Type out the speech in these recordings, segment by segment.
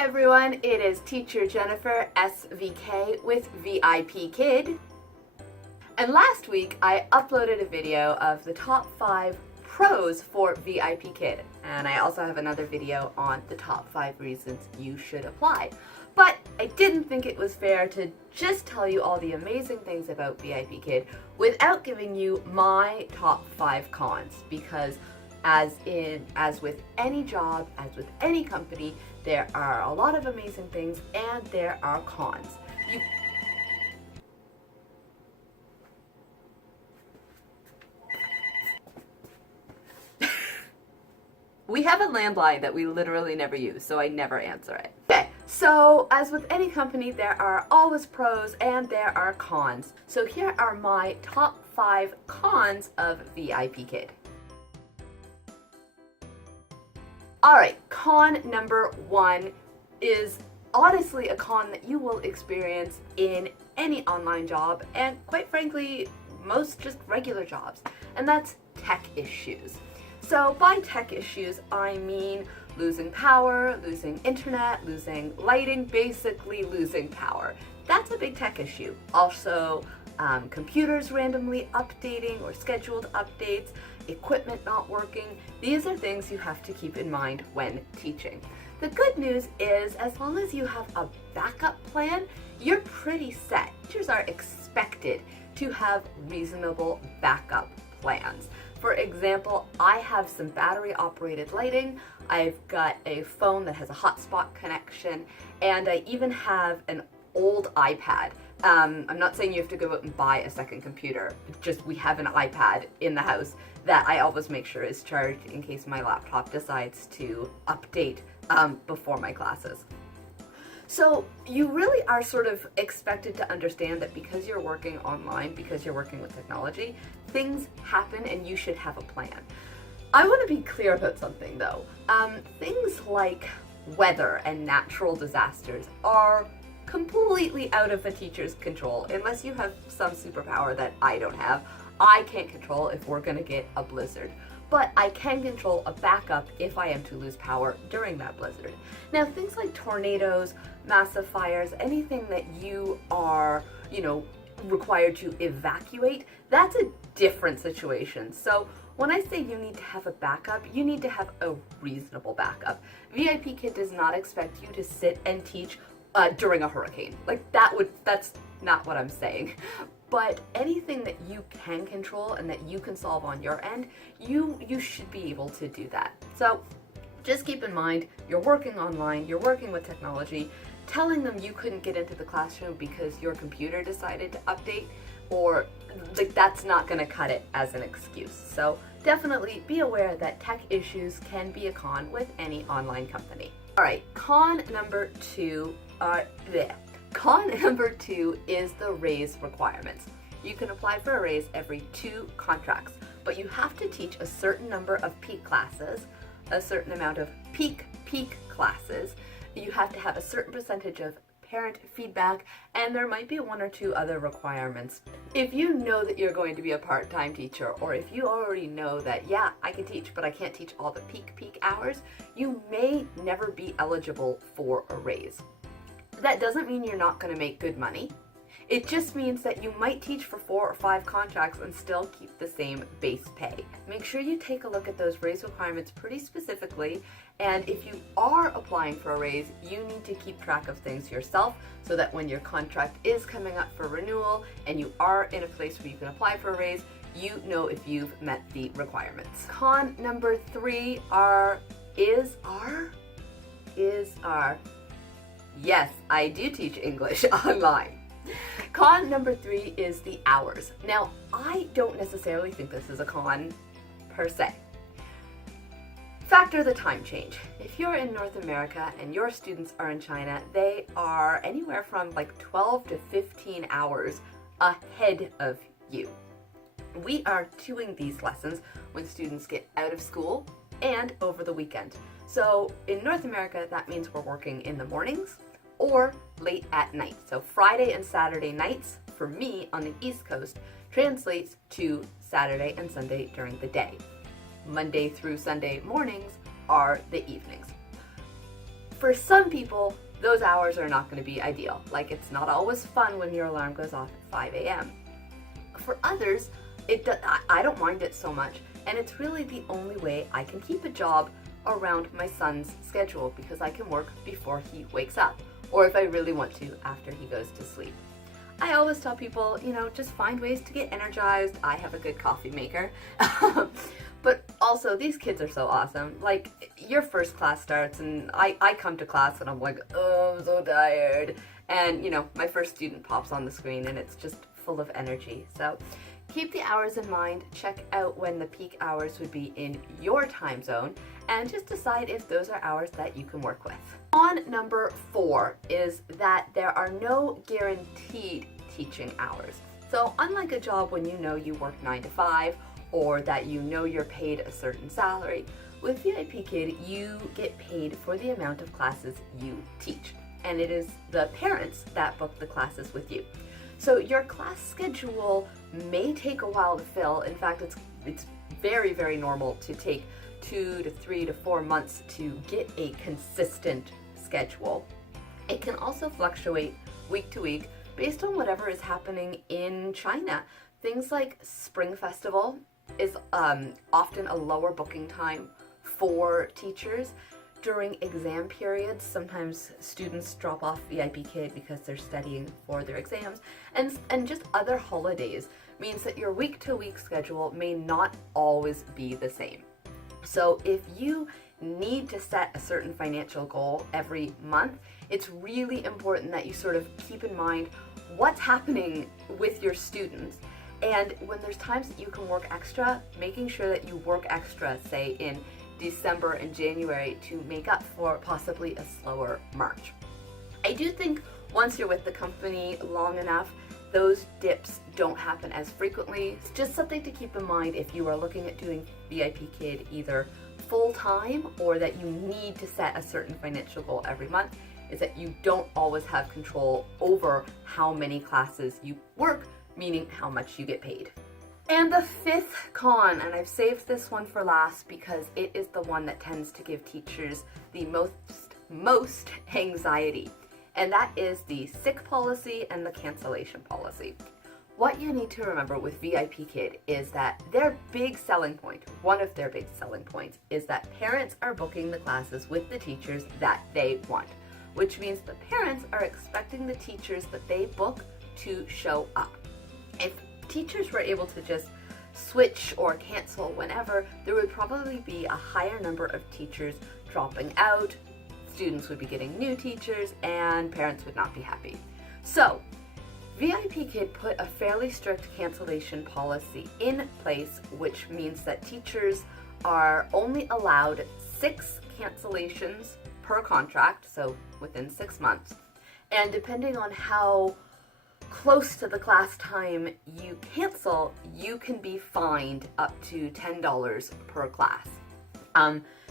everyone, it is Teacher Jennifer SVK with VIPKID. And last week I uploaded a video of the top 5 pros for VIPKID. And I also have another video on the top 5 reasons you should apply. But I didn't think it was fair to just tell you all the amazing things about VIPKID without giving you my top 5 cons, because as with any job, as with any company, there are a lot of amazing things and there are cons. We have a landline that we literally never use, so I never answer it. Okay, so as with any company, there are always pros and there are cons. So here are my top 5 cons of VIPKID. Alright, con number 1 is honestly a con that you will experience in any online job and, quite frankly, most just regular jobs, and that's tech issues. So by tech issues, I mean losing power, losing internet, losing lighting, basically losing power. That's a big tech issue. Also, computers randomly updating or scheduled updates, equipment not working. These are things you have to keep in mind when teaching. The good news is, as long as you have a backup plan, you're pretty set. Teachers are expected to have reasonable backup plans. For example, I have some battery-operated lighting, I've got a phone that has a hotspot connection, and I even have an old iPad. I'm not saying you have to go out and buy a second computer, just we have an iPad in the house that I always make sure is charged in case my laptop decides to update before my classes. So you really are sort of expected to understand that because you're working online, because you're working with technology, things happen and you should have a plan. I want to be clear about something though. Things like weather and natural disasters are completely out of a teacher's control unless you have some superpower that I don't have. I can't control if we're going to get a blizzard, but I can control a backup if I am to lose power during that blizzard. Now, things like tornadoes, massive fires, anything that you are, required to evacuate, that's a different situation. So when I say you need to have a backup, you need to have a reasonable backup. VIPKID does not expect you to sit and teach during a hurricane. That's not what I'm saying. But anything that you can control and that you can solve on your end, you should be able to do that. So just keep in mind, you're working online, you're working with technology, telling them you couldn't get into the classroom because your computer decided to update, or that's not going to cut it as an excuse. So definitely be aware that tech issues can be a con with any online company. Alright, con number 2 is the raise requirements. You can apply for a raise every 2 contracts, but you have to teach a certain number of peak classes, a certain amount of peak classes. You have to have a certain percentage of parent feedback, and there might be 1 or 2 other requirements. If you know that you're going to be a part-time teacher, or if you already know that, yeah, I can teach, but I can't teach all the peak hours, you may never be eligible for a raise. That doesn't mean you're not going to make good money. It just means that you might teach for 4 or 5 contracts and still keep the same base pay. Make sure you take a look at those raise requirements pretty specifically, and if you are applying for a raise, you need to keep track of things yourself so that when your contract is coming up for renewal and you are in a place where you can apply for a raise, you know if you've met the requirements. Con number 3 is yes, I do teach English online. Con number 3 is the hours. Now, I don't necessarily think this is a con per se. Factor the time change. If you're in North America and your students are in China, they are anywhere from 12 to 15 hours ahead of you. We are doing these lessons when students get out of school and over the weekend. So in North America, that means we're working in the mornings or late at night. So Friday and Saturday nights, for me on the East Coast, translates to Saturday and Sunday during the day. Monday through Sunday mornings are the evenings. For some people, those hours are not going to be ideal. Like, it's not always fun when your alarm goes off at 5 a.m. For others, I don't mind it so much, and it's really the only way I can keep a job around my son's schedule, because I can work before he wakes up, or if I really want to, after he goes to sleep. I always tell people, just find ways to get energized. I have a good coffee maker. But also, these kids are so awesome. Like, your first class starts, and I come to class, and I'm like, oh, I'm so tired. And, my first student pops on the screen, and it's just full of energy. So keep the hours in mind, check out when the peak hours would be in your time zone, and just decide if those are hours that you can work with. Con number 4 is that there are no guaranteed teaching hours. So unlike a job when you work 9 to 5, or that you're paid a certain salary, with VIPKid you get paid for the amount of classes you teach. And it is the parents that book the classes with you. So your class schedule may take a while to fill. In fact, it's very, very normal to take 2 to 3 to 4 months to get a consistent schedule. It can also fluctuate week to week based on whatever is happening in China. Things like Spring Festival is often a lower booking time for teachers. During exam periods, sometimes students drop off VIPKid because they're studying for their exams, and just other holidays means that your week-to-week schedule may not always be the same. So if you need to set a certain financial goal every month, it's really important that you sort of keep in mind what's happening with your students. And when there's times that you can work extra, making sure that you work extra, say in December and January, to make up for possibly a slower March. I do think once you're with the company long enough, those dips don't happen as frequently. It's just something to keep in mind if you are looking at doing VIPKid either full-time or that you need to set a certain financial goal every month, is that you don't always have control over how many classes you work, meaning how much you get paid. And the 5th con, and I've saved this one for last because it is the one that tends to give teachers the most anxiety, and that is the sick policy and the cancellation policy. What you need to remember with VIPKid is that their big selling point, one of their big selling points, is that parents are booking the classes with the teachers that they want, which means the parents are expecting the teachers that they book to show up. If teachers were able to just switch or cancel whenever, there would probably be a higher number of teachers dropping out, students would be getting new teachers, and parents would not be happy. So VIPKid put a fairly strict cancellation policy in place, which means that teachers are only allowed 6 cancellations per contract, so within 6 months. And depending on how close to the class time you cancel, you can be fined up to $10 per class.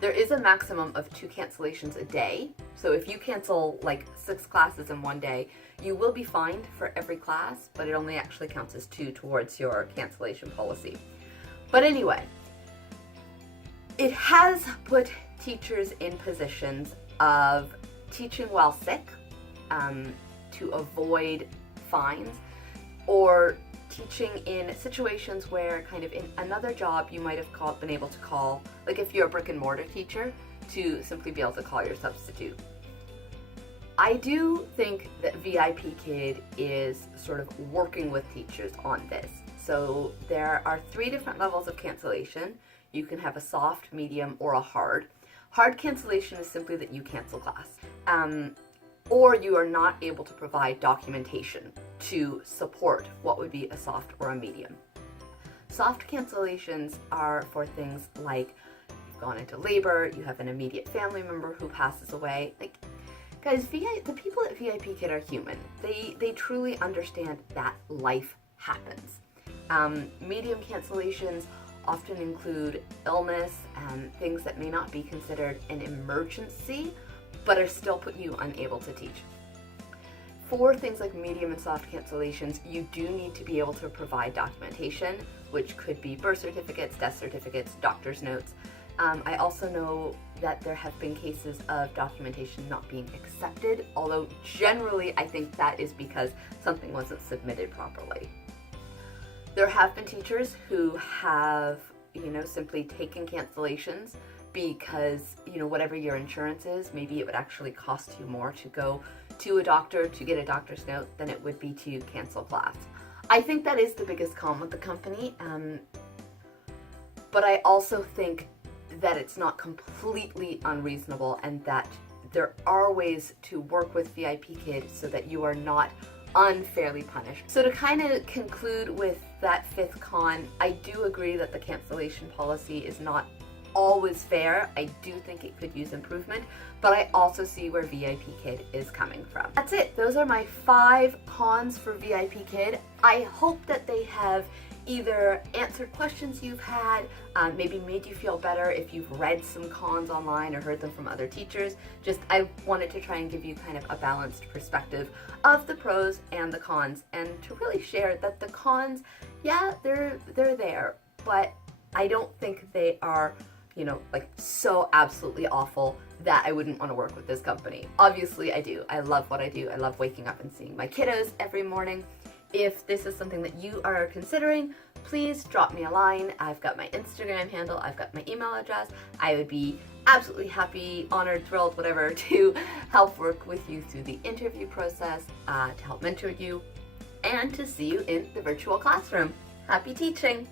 There is a maximum of 2 cancellations a day, so if you cancel like 6 classes in one day, you will be fined for every class, but it only actually counts as 2 towards your cancellation policy. But anyway, it has put teachers in positions of teaching while sick to avoid fines, or teaching in situations where kind of in another job you might have been able to call, like if you're a brick and mortar teacher, to simply be able to call your substitute. I do think that VIPKid is sort of working with teachers on this. So there are 3 different levels of cancellation. You can have a soft, medium, or a hard. Hard cancellation is simply that you cancel class. Or you are not able to provide documentation to support what would be a soft or a medium. Soft cancellations are for things like you've gone into labor, you have an immediate family member who passes away. Like, guys, the people at VIPKid are human. They truly understand that life happens. Medium cancellations often include illness and things that may not be considered an emergency, but are still put you unable to teach. For things like medium and soft cancellations, you do need to be able to provide documentation, which could be birth certificates, death certificates, doctor's notes. I also know that there have been cases of documentation not being accepted, although generally I think that is because something wasn't submitted properly. There have been teachers who have, simply taken cancellations because, whatever your insurance is, maybe it would actually cost you more to go to a doctor to get a doctor's note than it would be to cancel class. I think that is the biggest con with the company, but I also think that it's not completely unreasonable and that there are ways to work with VIPKID so that you are not unfairly punished. So to kind of conclude with that fifth con, I do agree that the cancellation policy is not always fair. I do think it could use improvement, but I also see where VIPKID is coming from. That's it. Those are my 5 cons for VIPKID. I hope that they have either answered questions you've had, maybe made you feel better if you've read some cons online or heard them from other teachers. I wanted to try and give you kind of a balanced perspective of the pros and the cons, and to really share that the cons, yeah, they're there, but I don't think they are, so absolutely awful that I wouldn't want to work with this company. Obviously I do. I love what I do. I love waking up and seeing my kiddos every morning. If this is something that you are considering, please drop me a line. I've got my Instagram handle, I've got my email address. I would be absolutely happy, honored, thrilled, whatever, to help work with you through the interview process, to help mentor you, and to see you in the virtual classroom. Happy teaching!